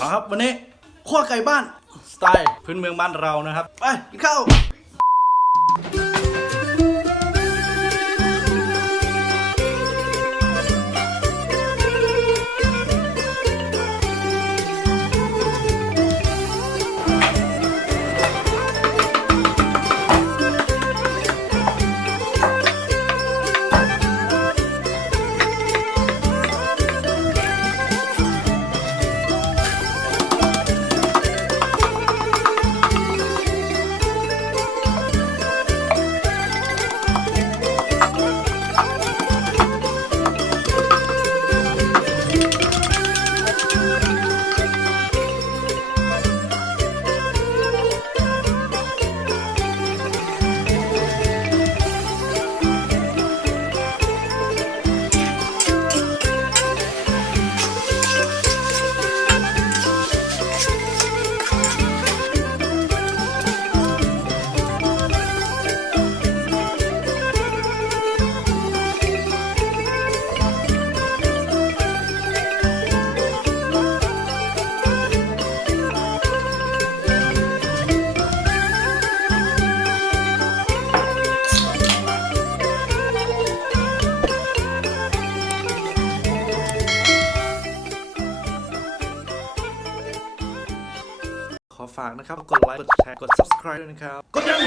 เอาครับวันนี้ขั้วไก่บ้านสไตล์พื้นเมืองบ้านเรานะครับ ไปกินข้าว ฝากนะครับ กดไลค์ กดแชร์ กด subscribe ด้วยนะครับ กดยัง